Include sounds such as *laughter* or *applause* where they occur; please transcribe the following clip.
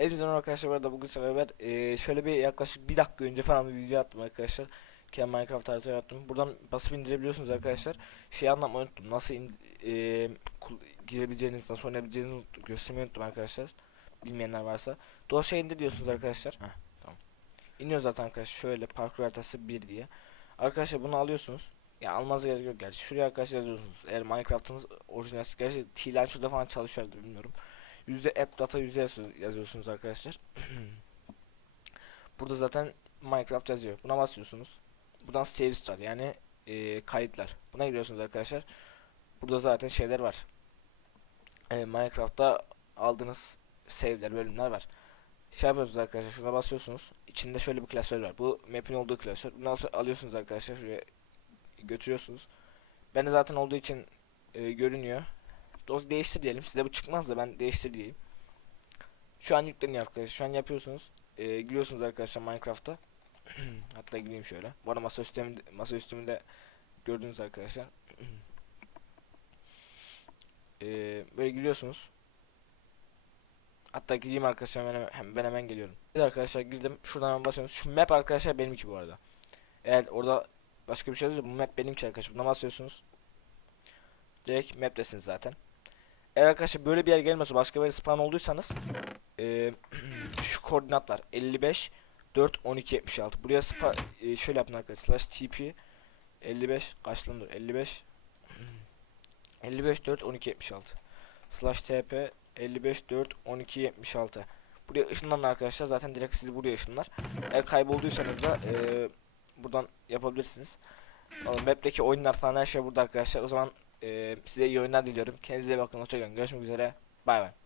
Hepinize merhaba arkadaşlar bu arada bugün beraber eee, şöyle bir yaklaşık bir dakika önce falan bir video attım arkadaşlar. Kendi Minecraft haritayı attım. Buradan basıp indirebiliyorsunuz arkadaşlar. Şey anlatmayı unuttum. Nasıl in, kul- girebileceğiniz, nasıl oynayabileceğinizi unuttum. Göstermeyi unuttum arkadaşlar. Bilmeyenler varsa. Dosya indir diyorsunuz arkadaşlar. Heh, tamam. İniyor zaten arkadaşlar. Şöyle parkur haritası 1 diye. Arkadaşlar bunu alıyorsunuz. Ya almanıza gerek yok gerçi. Şuraya arkadaşlar yazıyorsunuz. Eğer Minecraft'ınız orijinal gerçi T-Line şurada falan çalışıyordu bilmiyorum. Yüzde app data yüzde yazıyorsunuz- arkadaşlar. *clears throat* Burada zaten Minecraft yazıyor. Buna basıyorsunuz. Buradan save star yani e, kayıtlar. Buna giriyorsunuz arkadaşlar. Burada zaten şeyler var. E, Minecraft'ta aldığınız save'ler, bölümler var. Şey yapıyorsunuz arkadaşlar. Şuna basıyorsunuz. İçinde şöyle bir klasör var. Bu map'in olduğu klasör. Bunu al- alıyorsunuz arkadaşlar. Şuraya götürüyorsunuz. Ben de zaten olduğu için e, görünüyor. Doz değiştir diyelim. Size bu çıkmaz da ben değiştir diyeyim. Şu an yükleniyor arkadaşlar. Şu an yapıyorsunuz. Ee, giriyorsunuz arkadaşlar Minecraft'a. *clears throat* Hatta gireyim şöyle. Bu arada masa üstümde, masa üstümde gördünüz arkadaşlar. *clears throat* Ee, böyle giriyorsunuz. Hatta gireyim arkadaşlar ben hemen, ben hemen geliyorum. Evet arkadaşlar girdim. Şuradan hemen basıyorsunuz. Şu map arkadaşlar benimki bu arada. Eğer orada başka bir şey yazıyorsa bu map benimki arkadaşlar. Buna basıyorsunuz. Direkt map'tesiniz zaten. Eğer arkadaşlar böyle bir yer gelmezse başka bir yere spawn olduysanız eee, *clears throat* şu koordinatlar 55 4 12 76 buraya spa eee, şöyle yapın arkadaşlar slash tp 55 kaç lan dur 55 55 4 12 76 slash tp 55 4 12 76 buraya ışınlanın arkadaşlar zaten direkt sizi buraya ışınlar. Eğer kaybolduysanız da eee, buradan yapabilirsiniz. Vallahi map'teki oyunlar falan her şey burada arkadaşlar. O zaman ee, size iyi oyunlar diliyorum. Kendinize bakın. Hoşçakalın. Görüşmek üzere. Bay bay.